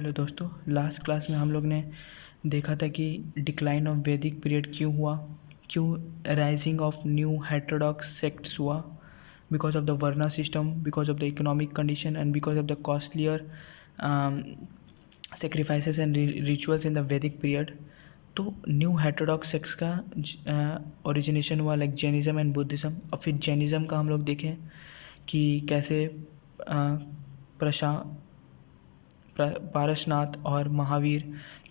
Hello दोस्तों, last class में हम लोग ने देखा था कि डिक्लाइन ऑफ वैदिक पीरियड क्यों हुआ, क्यों rising of new heterodox sects हुआ, because of the varna system, because of the economic condition and because of the costlier sacrifices and rituals in the Vedic period. तो न्यू हेटेरोडॉक्स सेक्ट्स का origination हुआ like Jainism and Buddhism. और फिर Jainism का हम लोग देखें कि कैसे प्रशा पारसनाथ और महावीर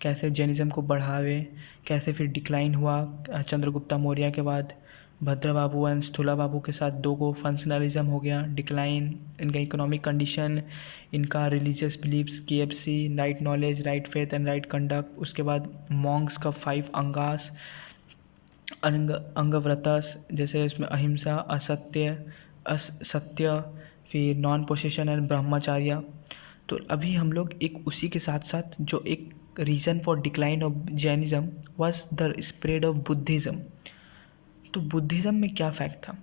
कैसे जैनिज़्म को बढ़ावे, कैसे फिर डिक्लाइन हुआ चंद्रगुप्ता मौर्य के बाद। भद्र बाबू एंड स्थूला बाबू के साथ दो को फंक्शनलिज्म हो गया, डिक्लाइन, इनका इकोनॉमिक कंडीशन, इनका religious beliefs, KFC, right knowledge, right faith and right conduct. उसके बाद मॉन्क्स का 5 अंगास, अंगव्रतस, जैसे इसमें अहिंसा, असत्य, फिर नॉन पोसेशन एंड ब्रह्मचार्य। तो अभी हम लोग एक उसी के साथ साथ जो एक reason for decline of Jainism was the spread of Buddhism. तो बुद्धिज़्म में क्या फैक्ट था?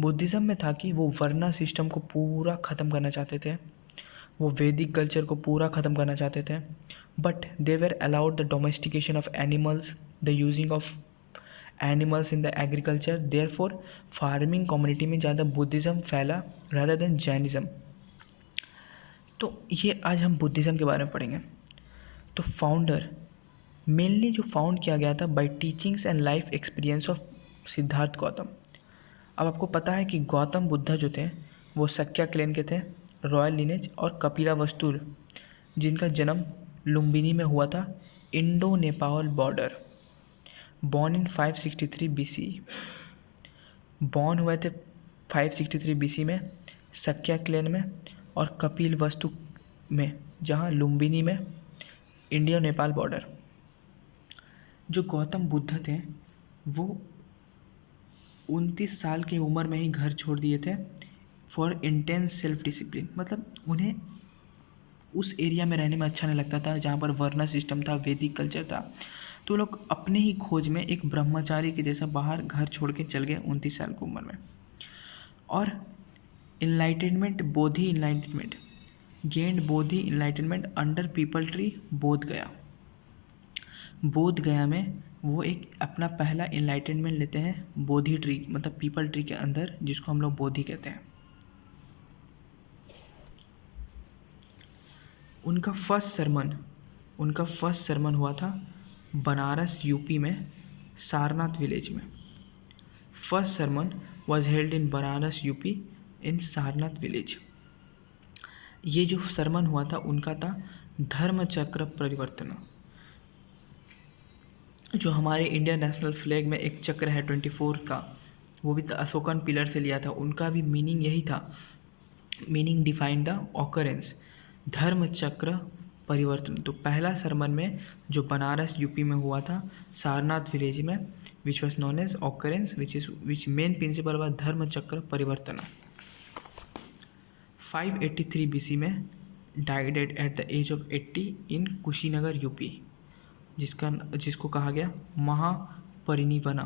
बुद्धिज़्म में था कि वो वर्ना सिस्टम को पूरा ख़त्म करना चाहते थे, वो वैदिक कल्चर को पूरा ख़त्म करना चाहते थे, but they were allowed the domestication of animals, the using of animals in the agriculture. Therefore farming community में ज़्यादा बुद्धिज़्म फैला रादर देन जैनिज़्म। तो ये आज हम बुद्धिज़्म के बारे में पढ़ेंगे। तो फाउंडर मेनली जो फाउंड किया गया था by teachings and life experience of Siddhartha Gautam. अब आपको पता है कि गौतम बुद्ध जो थे वो सक्या क्लैन के थे, रॉयल लिनेज, और कपिला वस्तुर जिनका जन्म लुम्बिनी में हुआ था, Indo Nepal border. Born in 563 BC, born हुए थे 563 BC में सक्या क्लैन में और कपिल वस्तु में, जहाँ लुम्बिनी में, इंडिया नेपाल बॉर्डर। जो गौतम बुद्ध थे वो 29 साल की उम्र में ही घर छोड़ दिए थे फॉर इंटेंस सेल्फ डिसिप्लिन। मतलब उन्हें उस एरिया में रहने में अच्छा नहीं लगता था जहाँ पर वर्ना सिस्टम था, वैदिक कल्चर था। तो लोग अपने ही खोज में एक ब्रह्मचारी के जैसा बाहर घर छोड़ के चल गए 29 साल की उम्र में। और इनलाइटनमेंट, बोधि इनलाइटनमेंट, गेंड बोधि इनलाइटनमेंट अंडर पीपल ट्री बोध गया। बोध गया में वो एक अपना पहला इनलाइटनमेंट लेते हैं बोधि ट्री, मतलब पीपल ट्री के अंदर, जिसको हम लोग बोधि कहते हैं। उनका फर्स्ट सरमन हुआ था बनारस यूपी में, सारनाथ विलेज में। First sermon was held in Banaras UP in Sarnath village. ये जो सरमन हुआ था उनका था धर्म चक्र परिवर्तन। जो हमारे इंडियन नेशनल फ्लैग में एक चक्र है 24 का, वो भी अशोकन पिलर से लिया था। उनका भी मीनिंग यही था, मीनिंग डिफाइन द ऑकरेंस, धर्म चक्र परिवर्तन। तो पहला सरमन में जो बनारस यूपी में हुआ था, सारनाथ विलेज में, which was known as occurrence, which main principle was Dharma Chakra Parivartan. 583 BC में died at the age of 80 in Kushinagar UP, जिसको कहा गया महापरिनिवना,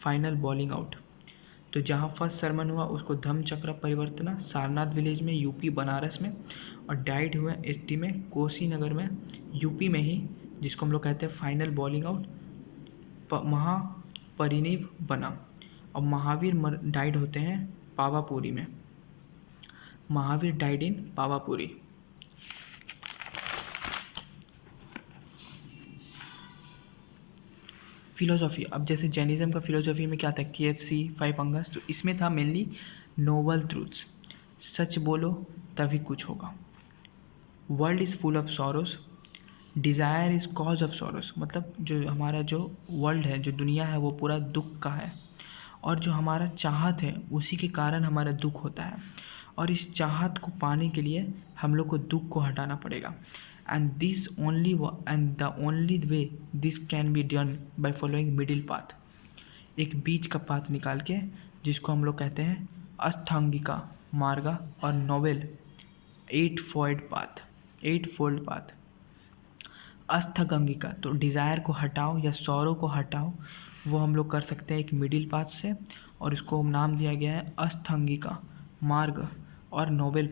फाइनल बॉलिंग आउट। तो जहाँ फर्स्ट सरमन हुआ उसको धम्म चक्र परिवर्तना, सारनाथ विलेज में, यूपी बनारस में, और डाइड हुए 80 में कुशीनगर में, यूपी में ही, जिसको हम लोग कहते हैं फाइनल बॉलिंग आउट, महापरिनिव बना। और महावीर डाइड होते हैं पावापुरी में, Mahavir died in Pawapuri. Philosophy, अब जैसे जैनिज़्म का फिलोसॉफी में क्या था, KFC, 5 अंगस, तो इसमें था मेनली नोबल ट्रूथ्स, सच बोलो तभी कुछ होगा, world is full of sorrows, desire is cause of sorrows. मतलब जो हमारा जो वर्ल्ड है, जो दुनिया है, वो पूरा दुख का है, और जो हमारा चाहत है उसी के कारण हमारा दुख होता है, और इस चाहत को पाने के लिए हम लोग को दुख को हटाना पड़ेगा। And the only way this can be done by following middle path, एक बीच का पाथ निकाल के, जिसको हम लोग कहते हैं अष्टांगिका मार्ग, और नोबेल 8 फोल्ड पाथ। अष्टांगिका तो डिज़ायर को हटाओ या सौरों को हटाओ, वो हम लोग कर सकते हैं एक मिडिल पाथ से, और इसको नाम दिया गया है अष्टांगिका मार्ग, और नोबेल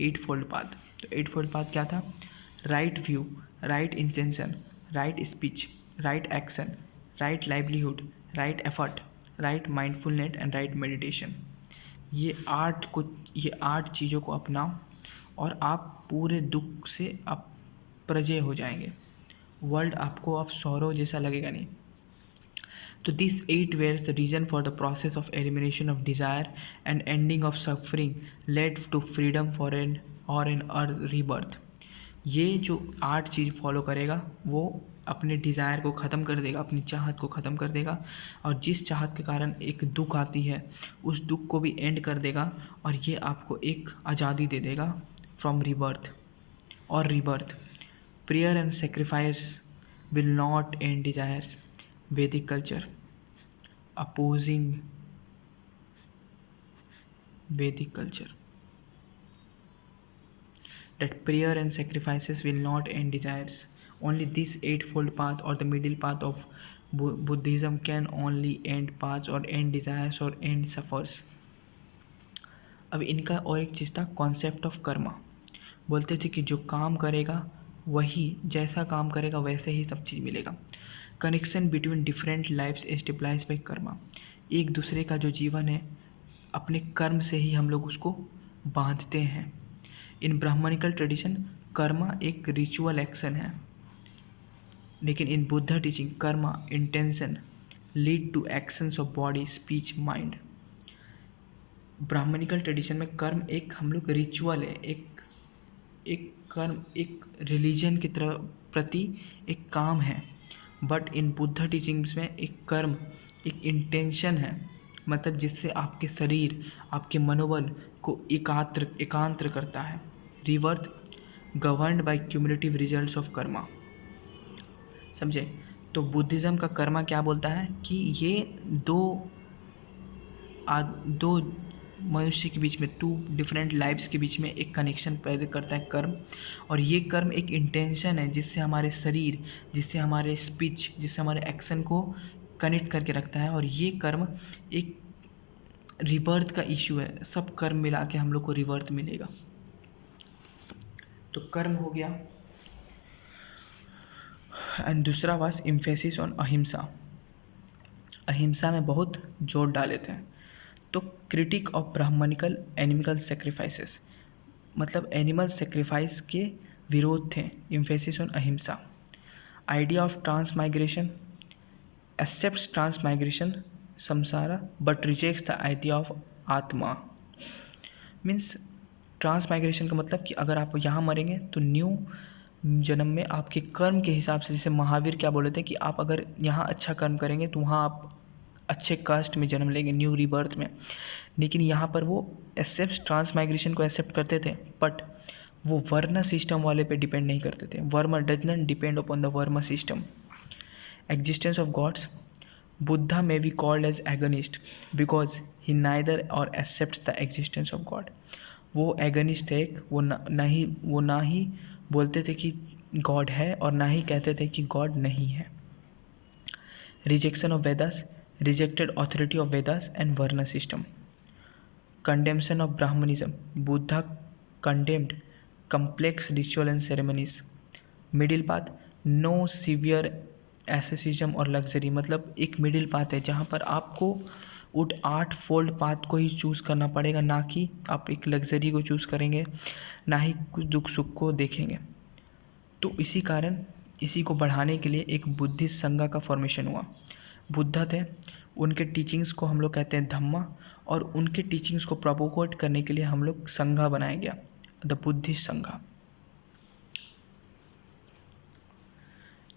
8 फोल्ड पाथ। तो 8 फोल्ड पाथ क्या था, right view, right intention, right speech, right action, right livelihood, right effort, right mindfulness and right meditation. ये 8 चीज़ों को अपनाओ और आप पूरे दुख से अपरजय हो जाएंगे। वर्ल्ड आपको अब सौरव जैसा लगेगा नहीं। So these 8 were the reason for the process of elimination of desire and ending of suffering led to freedom for an or an rebirth. ये जो 8 चीज़ फॉलो करेगा वो अपने डिज़ायर को ख़त्म कर देगा, अपनी चाहत को ख़त्म कर देगा, और जिस चाहत के कारण एक दुख आती है उस दुख को भी एंड कर देगा, और ये आपको एक आज़ादी दे देगा फ्रॉम रीबर्थ और rebirth. Prayer and sacrifice will not end desires. Vedic culture opposing Vedic culture, that prayer and sacrifices will not end desires. Only this eightfold path or the middle path of Buddhism can only end paths or end desires or end suffers. अब इनका और एक चीज़ था concept of Karma. बोलते थे कि जो काम करेगा वही, जैसा काम करेगा वैसे ही सब चीज़ मिलेगा. Connection between different lifes established by karma. एक दूसरे का जो जीवन है अपने कर्म से ही हम लोग उसको बांधते हैं. इन ब्राह्मणिकल ट्रेडिशन कर्मा एक रिचुअल एक्शन है, लेकिन in Buddha teaching karma intention lead to actions of body speech mind. Brahmanical tradition में कर्म एक हम लोग रिचुअल है, एक कर्म एक रिलीजन की तरह प्रति एक काम है. बट इन बुद्धा टीचिंग्स में एक कर्म एक इंटेंशन है, मतलब जिससे आपके शरीर आपके मनोबल को एकांत्र करता है. रिवर्थ governed bye cumulative results of Karma. समझे? तो बुद्धिज़्म का कर्मा क्या बोलता है कि ये दो मनुष्य के बीच में, 2 डिफरेंट लाइफ्स के बीच में एक कनेक्शन पैदा करता है कर्म, और ये कर्म एक इंटेंशन है जिससे हमारे शरीर, जिससे हमारे स्पीच, जिससे हमारे एक्शन को कनेक्ट करके रखता है. और ये कर्म एक रिबर्थ का इशू है. सब कर्म मिला के हम लोग को रिबर्थ मिलेगा. तो कर्म हो गया. एंड दूसरा वाज एम्फेसिस ऑन अहिंसा. अहिंसा में बहुत जोर डाले थे. तो critic of Brahmanical animal sacrifices, मतलब एनिमल सेक्रीफाइस के विरोध थे. Emphasis on ahimsa. Idea of transmigration, accepts transmigration samsara but rejects the idea of atma. Means transmigration का मतलब कि अगर आप यहाँ मरेंगे तो न्यू जन्म में आपके कर्म के हिसाब से, जैसे महावीर क्या बोले थे कि आप अगर यहाँ अच्छा कर्म करेंगे तो वहाँ आप अच्छे कास्ट में जन्म लेंगे न्यू रीबर्थ में. लेकिन यहाँ पर वो एक्सेप्ट ट्रांसमाइग्रेशन को एक्सेप्ट करते थे, बट वो वर्ण सिस्टम वाले पे डिपेंड नहीं करते थे. Varna does not depend upon the varna system. Existence of gods. Buddha may be called as agonist because he neither or accepts the existence of God. वो एगनिस्ट थे. वो ना ही बोलते थे कि गॉड है और ना ही कहते थे कि गॉड नहीं है. Rejection of Vedas, rejected authority of Vedas and varna system. Condemnation of Brahmanism. Buddha condemned complex ritual and ceremonies. Middle path, no severe asceticism और लग्जरी. मतलब एक मिडिल पाथ है जहाँ पर आपको उट 8 फोल्ड पाथ को ही चूज़ करना पड़ेगा, ना कि आप एक लग्जरी को चूज़ करेंगे, ना ही कुछ दुख सुख को देखेंगे. तो इसी कारण इसी को बढ़ाने के लिए एक बुद्धिस्ट संघ का फॉर्मेशन हुआ. बुद्धा थे, उनके टीचिंग्स को हम लोग कहते हैं धम्मा, और उनके टीचिंग्स को प्रोपोगेट करने के लिए हम लोग संघा बनाया गया, द बुद्धिस्ट संघा.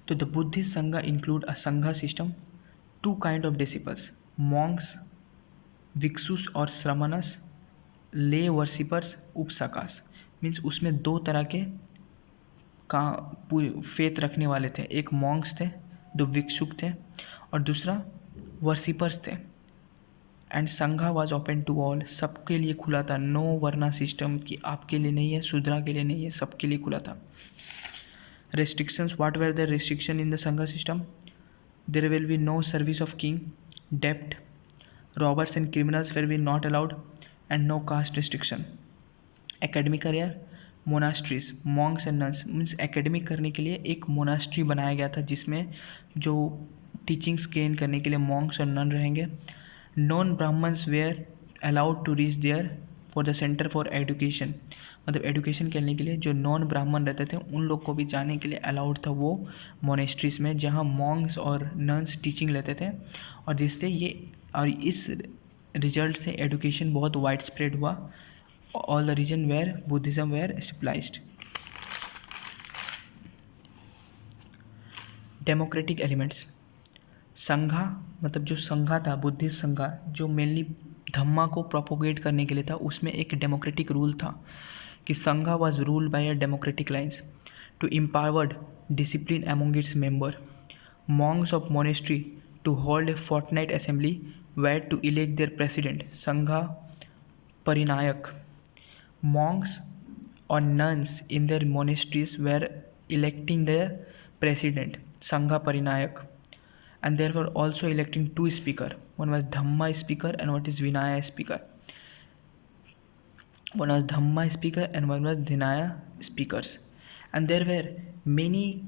तो द बुद्धिस्ट संघा इंक्लूड अ संघा system, 2 kind of disciples, Monks, bhikshus और श्रमणस, ले वर्शिपर्स, उपसकास. मीन्स उसमें 2 तरह के का फेथ रखने वाले थे. एक मॉन्क्स थे, 2 भिक्षुक थे, और दूसरा वर्शिपर्स थे. एंड संघा वाज ओपन टू ऑल. सबके लिए खुला था. नो वर्ना सिस्टम कि आपके लिए नहीं है, शूद्रा के लिए नहीं है, सबके लिए खुला था. Restrictions. What were the restriction in the Sangha system? There will be no service of king, debt, robbers and criminals will be not allowed, and no caste restriction. Academic career, monasteries, Monks and nuns means academic करने के लिए एक monastery बनाया गया था जिसमें जो teachings gain करने के लिए मॉन्क्स और नन रहेंगे. Non Brahmins were allowed to reach there for the centre for education. मतलब एजुकेशन करने के लिए जो नॉन ब्राह्मण रहते थे उन लोग को भी जाने के लिए अलाउड था वो मोनेस्ट्रीज में जहाँ मॉन्क्स और नन्स टीचिंग लेते थे. और जिससे ये और इस रिजल्ट से एजुकेशन बहुत वाइड स्प्रेड हुआ. All the region where Buddhism were stabilised. Democratic elements. Sangha मतलब जो संघा था, बुद्धिस्ट संघा जो मेनली धम्मा को प्रोपोगेट करने के लिए था, उसमें एक डेमोक्रेटिक रूल था कि Sangha was ruled by a democratic lines to empowered discipline among its member. Monks of monastery to hold a fortnight assembly were to elect their president, Sangha Parinayak. Monks or nuns in their monasteries were electing their president, Sangha Parinayak. And there were also electing two speakers. One was Dhamma speaker and one is Vinaya speaker. One was Dhamma speaker and one was Vinaya speakers. And there were many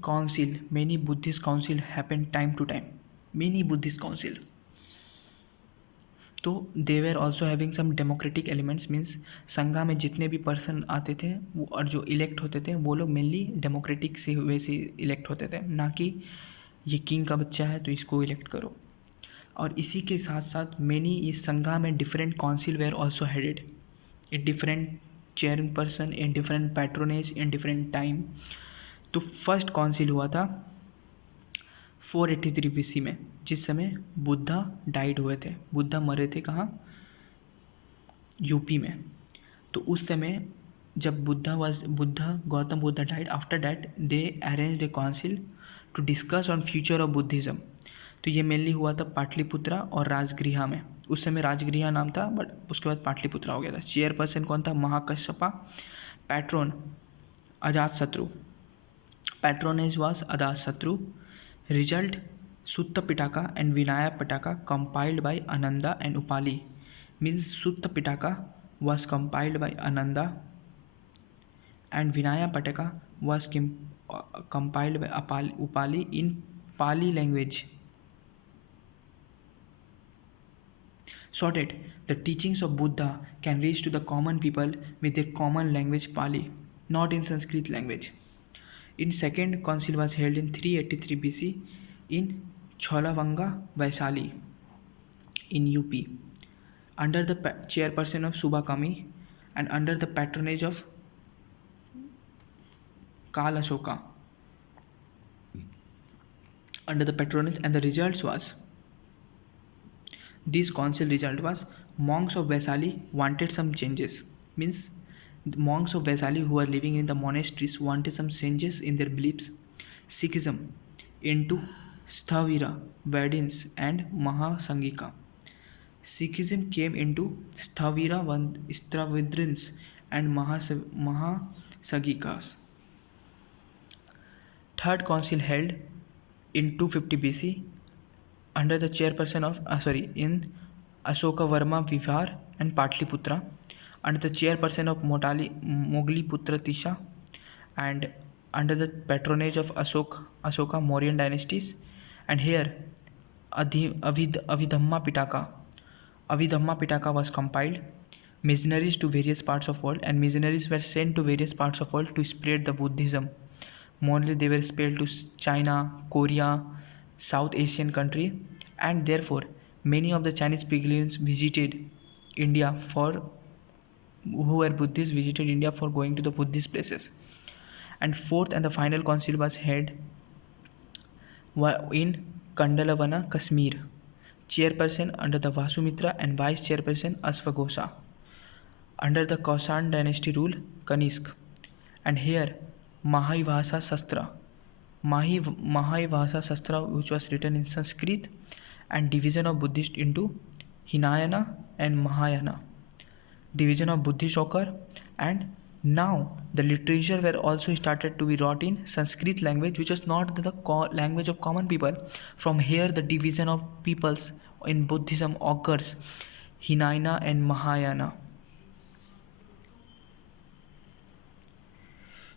Buddhist council happened time to time. Many Buddhist council. तो they were also having some democratic elements means Sangha में जितने भी person आते थे वो और जो elect होते थे वो लोग मेनली डेमोक्रेटिक से वे से इलेक्ट होते थे, ना कि ये किंग का बच्चा है तो इसको इलेक्ट करो. और इसी के साथ साथ मेनी इस संघा में different council were also headed in different chairing person in different patronage in different time. तो फर्स्ट काउंसिल हुआ था 483 BC में, जिस समय बुद्धा डाइड हुए थे. बुद्धा मरे थे कहाँ? यूपी में. तो उस समय जब Gautam Buddha died, after that they arranged a council to discuss on future of Buddhism. तो ये मेनली हुआ था पाटलिपुत्रा और राजगृहा में. उस समय राजगृहा नाम था बट उसके बाद पाटलिपुत्रा हो गया था. चेयरपर्सन कौन था? Mahakashyapa. Patron Ajatashatru. Patronage was Ajatashatru. Result Sutta Pitaka and Vinaya Pitaka compiled by Ananda and Upali. Means Sutta Pitaka was compiled by Ananda and Vinaya Pitaka was compiled by Upali in Pali language. Sorted, the teachings of Buddha can reach to the common people with their common language Pali, not in Sanskrit language. In second council was held in 383 BC in Chholavanga, Vaisali in UP under the chairperson of Subhakami and under the patronage of Kalasoka. Under the patronage, and the results was, this council result was, monks of Vaisali wanted some changes. Means the monks of Vaisali who are living in the monasteries wanted some changes in their beliefs. Sikhism into Sthavira, Vedins and Mahasangika. Sikhism came into Sthavira, Stravidrins and Mahasagikas. Third council held in 250 BC under the chairperson of in Ashoka Varma Vihar and Patliputra, under the chairperson of Mogliputra Tisha and under the patronage of Ashoka Mauryan dynasties. And here Avidhamma Pitaka was compiled. Missionaries to various parts of world, and missionaries were sent to various parts of world to spread the Buddhism. Mostly they were spread to China, Korea, South Asian country, and therefore many of the Chinese pilgrims visited India who were Buddhists visited India for going to the Buddhist places. And fourth and the final council was held in Kandalavana, Kashmir. Chairperson under the Vasumitra and vice chairperson Asvaghosa. Under the Kausan dynasty rule, Kanishk. And here Mahayavasa Sastra. Mahayavasa Sastra, which was written in Sanskrit, and division of Buddhist into Hinayana and Mahayana. Division of Buddhist occur, and now the literature were also started to be wrought in Sanskrit language, which was not the language of common people. From here the division of peoples in Buddhism occurs, Hinayana and Mahayana.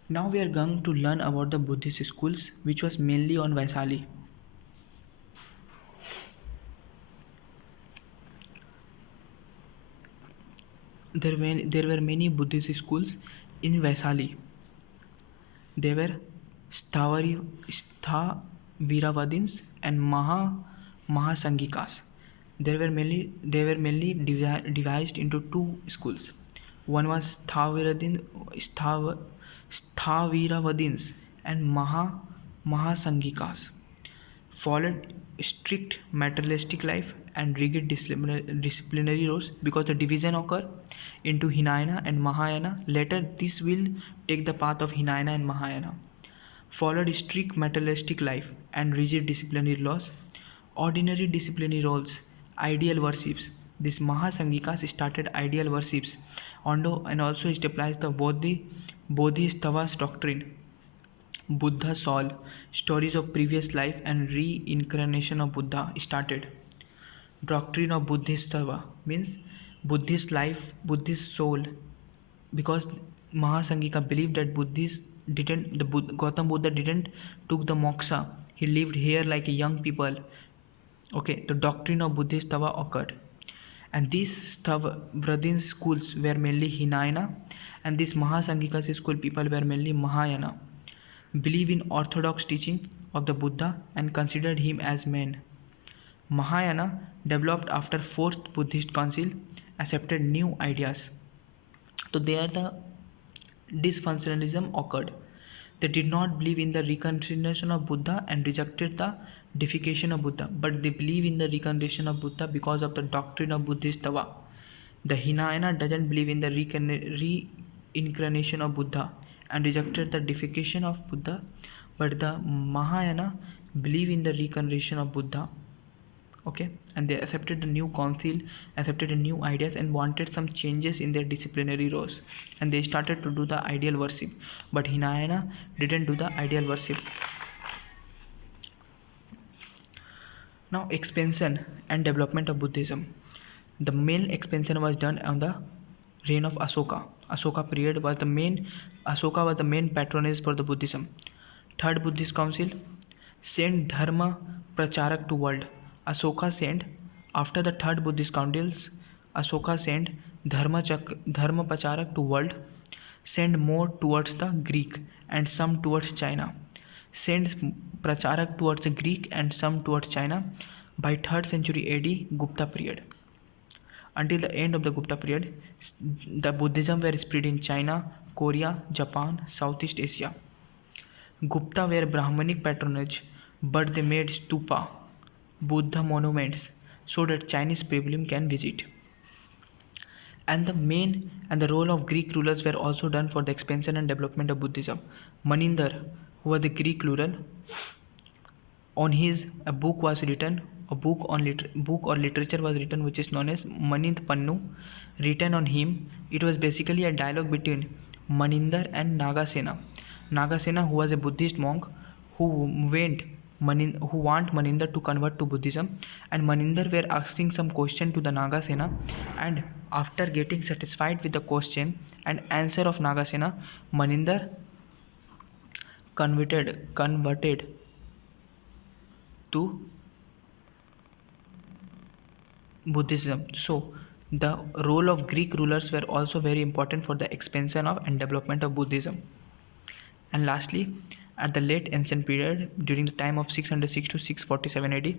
Now we are going to learn about the Buddhist schools, which was mainly on Vaisali. There were many Buddhist schools in Vaisali. They were Sthaviravadins and Mahasangikas. They were mainly divided into two schools. One was Sthaviravadins and Mahasangikas. Followed strict materialistic life and rigid disciplinary rules because the division occur into Hinayana and Mahayana. Later, this will take the path of Hinayana and Mahayana. Followed strict materialistic life and rigid disciplinary laws, ordinary disciplinary roles, ideal worships. This Mahasangikas started ideal worships and also established the Bodhisattvas doctrine. Buddha soul, stories of previous life and reincarnation of Buddha started. Doctrine of Bodhisattva means Buddhist life, Buddhist soul, because Mahasangika believed that Gautam Buddha didn't took the moksha. He lived here like a young people. Okay, the doctrine of Bodhisattva occurred. And these Vradin schools were mainly Hinayana, and these Mahasangika school people were mainly Mahayana. Believe in orthodox teaching of the Buddha and considered him as man. Mahayana, developed after 4th Buddhist Council, accepted new ideas. So there the dysfunctionalism occurred. They did not believe in the reincarnation of Buddha and rejected the deification of Buddha, but they believe in the reincarnation of Buddha because of the doctrine of Bodhisattva. The Hinayana doesn't believe in the reincarnation of Buddha and rejected the deification of Buddha, but the Mahayana believe in the reincarnation of Buddha. Okay, and they accepted the new council, accepted the new ideas, and wanted some changes in their disciplinary roles, and they started to do the ideal worship, but Hinayana didn't do the ideal worship. Now, expansion and development of Buddhism. The main expansion was done on the reign of Asoka. Asoka period was the main. Asoka was the main patronage for the Buddhism. Third Buddhist Council sent Dharma Pracharak to world. Asoka sent, after the third Buddhist councils, Asoka sent Dharma Pracharak to world, sent more towards the Greek and some towards China. Sent Pracharak towards the Greek and some towards China by 3rd century AD Gupta period. Until the end of the Gupta period, the Buddhism were spread in China, Korea, Japan, Southeast Asia. Gupta were Brahmanic patronage, but they made stupa, Buddha monuments, so that Chinese pilgrim can visit. And the role of Greek rulers were also done for the expansion and development of Buddhism. Maninder, who was the Greek ruler, on his a book or literature was written, which is known as Manindra Pannu, written on him. It was basically a dialogue between Maninder and Nagasena. Nagasena, who was a Buddhist monk, who want Maninder to convert to Buddhism, and Maninder were asking some question to the Nagasena, and after getting satisfied with the question and answer of Nagasena, Maninder converted to Buddhism. So the role of Greek rulers were also very important for the expansion of and development of Buddhism. And lastly, at the late ancient period, during the time of 606 to 647 AD,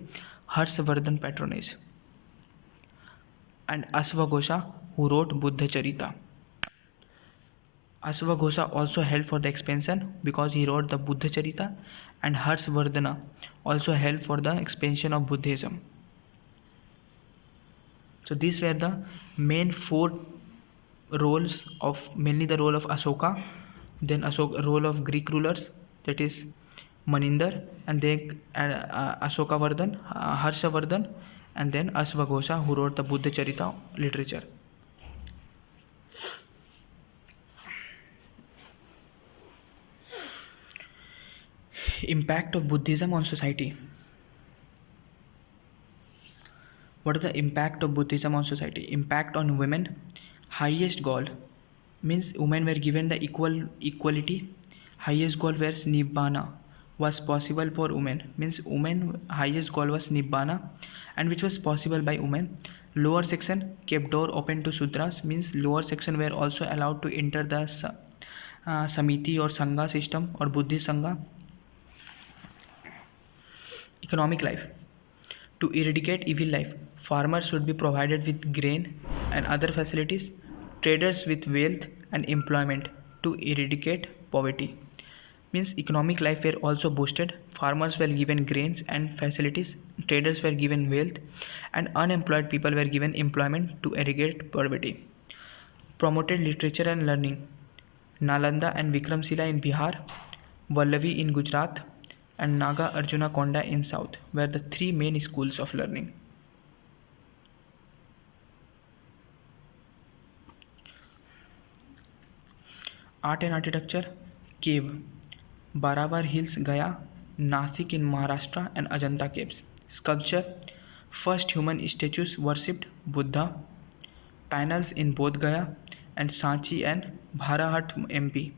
Harshavardhan patronage, and Asvagosha, who wrote Buddha Charita. Asvagosha also helped for the expansion because he wrote the Buddha Charita, and Harshavardhana also helped for the expansion of Buddhism. So these were the main 4 roles of, mainly the role of Asoka, then role of Greek rulers, that is Maninder, and then Asokavardhan, Harshavardhan, and then Asvagosha, who wrote the Buddha Charita literature. Impact of Buddhism on society. What is the impact of Buddhism on society? Impact on women. Highest goal means women were given the equality highest goal was nibbana was possible for women, means women highest goal was nibbana and which was possible by women. Lower section kept door open to Sudras, means lower section were also allowed to enter the Samiti or Sangha system or Buddhist Sangha. Economic life. To eradicate evil life, farmers should be provided with grain and other facilities, traders with wealth and employment to eradicate poverty. Means economic life were also boosted, farmers were given grains and facilities, traders were given wealth, and unemployed people were given employment to eradicate poverty. Promoted literature and learning. Nalanda and Vikramshila in Bihar, Vallavi in Gujarat, and Naga Arjuna Konda in South were the three main schools of learning. Art and architecture. Cave. Barabar Hills, Gaya, Nasik in Maharashtra, and Ajanta Caves. Sculpture. First human statues worshipped Buddha. Panels in Bodh Gaya and Sanchi and Bharahat, MP.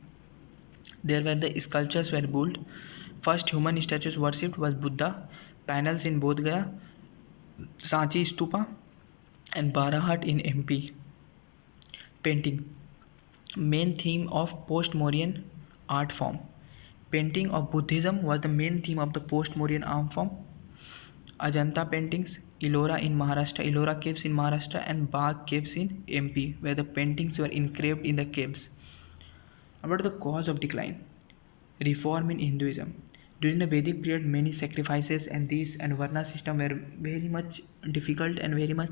There were the sculptures were built. First human statues worshipped was Buddha. Panels in Bodh Gaya, Sanchi Stupa, and Bharahat in MP. Painting. Main theme of post-Mauryan art form. Painting of Buddhism was the main theme of the post-Mauryan art form. Ajanta paintings, Ellora in Maharashtra, Ellora caves in Maharashtra, and Bagh caves in MP, where the paintings were engraved in the caves. About the cause of decline. Reform in Hinduism. During the Vedic period, many sacrifices and these and Varna system were very much difficult and very much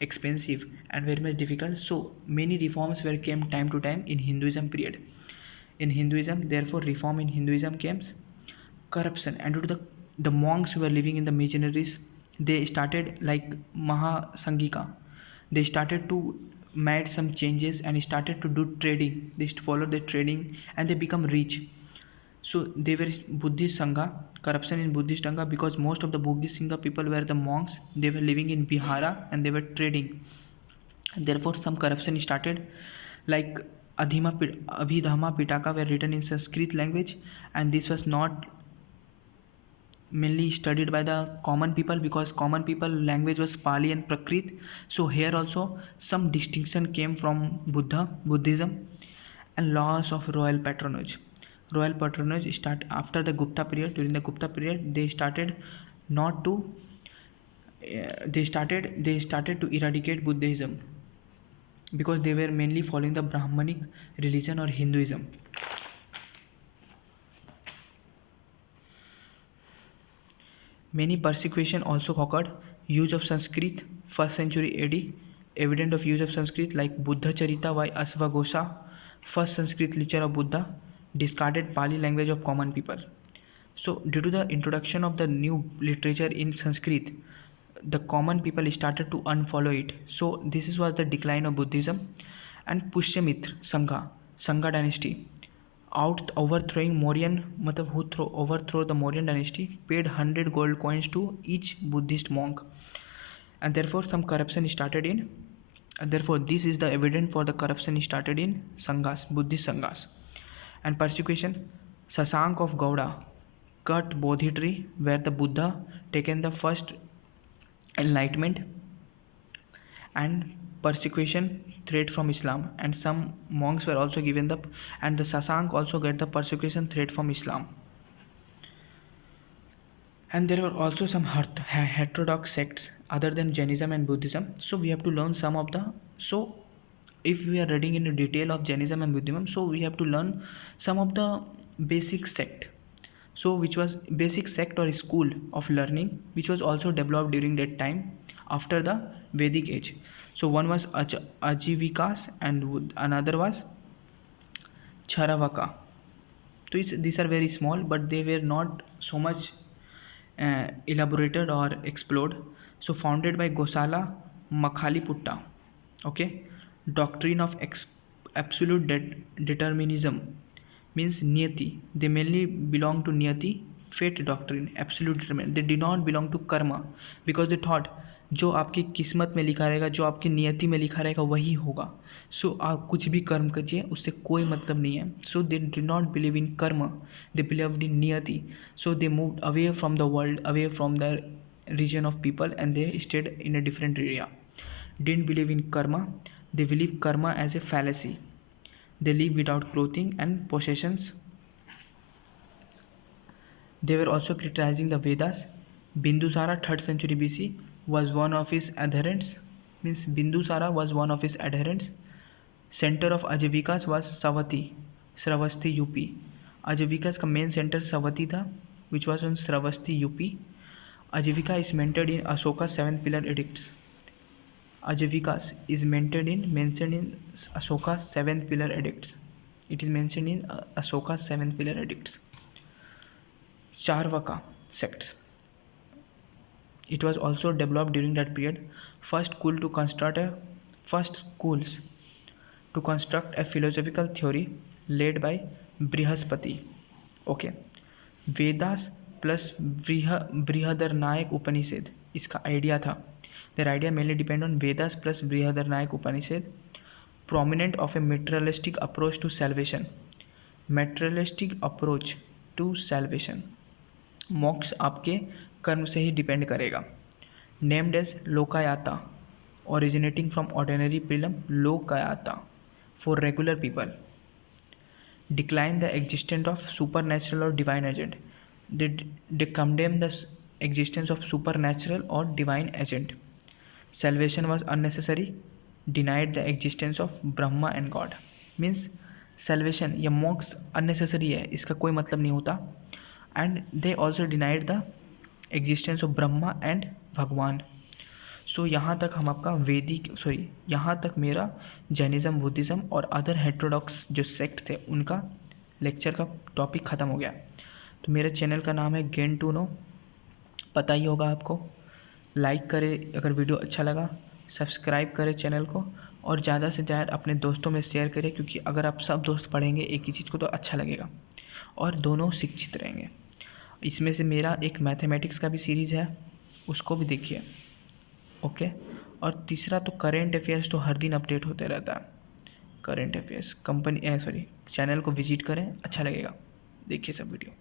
expensive and very much difficult. So many reforms were came time to time in Hinduism period. In Hinduism, therefore, reform in Hinduism came. Corruption, and due to the monks who were living in the missionaries, they started like Mahasangika. They started to made some changes and started to do trading. They followed the trading and they become rich. So they were Buddhist Sangha, corruption in Buddhist Sangha, because most of the Buddhist Sangha people were the monks. They were living in Bihara and they were trading. Therefore, some corruption started, like Abhidhamma Pitaka were written in Sanskrit language, and this was not mainly studied by the common people because common people language was Pali and Prakrit. So here also some distinction came from Buddhism. And laws of royal patronage. Royal patronage start after the Gupta period. During the Gupta period, they started not to they started to eradicate Buddhism because they were mainly following the Brahmanic religion or Hinduism. Many persecution also occurred. Use of Sanskrit, 1st century AD. Evidence of use of Sanskrit like Buddha Charita by Asvaghosa, first Sanskrit literature of Buddha, discarded Pali language of common people. So due to the introduction of the new literature in Sanskrit, the common people started to unfollow it. So this was the decline of Buddhism. And Pushyamitra Sangha dynasty. Overthrowing Mauryan, overthrow the Mauryan dynasty, paid 100 gold coins to each Buddhist monk, and therefore some corruption started in. And therefore, this is the evidence for the corruption started in Sanghas, Buddhist Sanghas. And persecution. Sasank of Gauda cut Bodhi tree where the Buddha taken the first enlightenment. And persecution, threat from Islam, and some monks were also given the, and the Sasank also get the persecution threat from Islam. And there were also some heterodox sects other than Jainism and Buddhism. So we have to learn some of the, so if we are reading in detail of Jainism and Buddhism, so we have to learn some of the basic sect. So which was basic sect or school of learning which was also developed during that time after the Vedic age. So one was Ajivikas and another was Charavaka. So these are very small, but they were not so much elaborated or explored. So founded by Gosala Makhaliputta. Okay, doctrine of absolute determinism means Niyati. They mainly belong to Niyati, fate doctrine, absolute determinism. They did not belong to karma because they thought जो आपकी किस्मत में लिखा रहेगा, जो आपकी नियति में लिखा रहेगा वही होगा. सो आप कुछ भी कर्म कीजिए, उससे कोई मतलब नहीं है. So they did not believe in karma, they believed in niyati. So they moved away from the world, away from the region of people, and they stayed in a different area. Didn't believe in karma, they believe karma as a fallacy. They live without clothing and possessions. They were also criticizing the Vedas. Bindusara, 3rd century BC, was one of his adherents. Means Bindusara was one of his adherents. Center of Ajivikas was Sravasti, UP. Ajivikas का main center Savati था, which was on Sravasti, UP. Ajivika is mentioned in Ashoka's 7 pillar edicts. Ajivikas is mentioned in Ashoka's 7 pillar edicts. It is mentioned in Ashoka's 7 pillar edicts. Charvaka sects. It was also developed during that period. First schools to construct a philosophical theory led by Brihaspati. Okay. Vedas plus Brihadaranyaka Upanishad इसका idea था. Their idea mainly depend on Vedas plus Brihadaranyaka Upanishad. Prominent of a materialistic approach to salvation. Materialistic approach to salvation. मोक्ष आपके कर्म से ही depend करेगा. Named as Lokayata, originating from ordinary prelim lokayata for regular people. Decline the existence of supernatural or divine agent. They condemn the existence of supernatural or divine agent. Salvation was unnecessary. Denied the existence of Brahma and God. Means salvation या मोक्ष unnecessary है, इसका कोई मतलब नहीं होता. And they also denied the existence of Brahma and भगवान. सो यहाँ तक हम आपका यहाँ तक मेरा जैनिज़्म, बुद्धिज़्म और अदर हेटेरोडॉक्स जो सेक्ट थे उनका लेक्चर का टॉपिक ख़त्म हो गया. तो मेरे चैनल का नाम है गेन टू नो, पता ही होगा आपको. लाइक करें अगर वीडियो अच्छा लगा, सब्सक्राइब करें चैनल को, और ज़्यादा से ज़्यादा अपने दोस्तों में शेयर करें, क्योंकि अगर आप सब दोस्त पढ़ेंगे एक ही चीज़ को तो अच्छा लगेगा और दोनों शिक्षित रहेंगे. इसमें से मेरा एक मैथमेटिक्स का भी सीरीज़ है, उसको भी देखिए. ओके. और तीसरा तो करेंट अफेयर्स तो हर दिन अपडेट होते रहता है. करेंट अफेयर्स चैनल को विजिट करें, अच्छा लगेगा. देखिए सब वीडियो.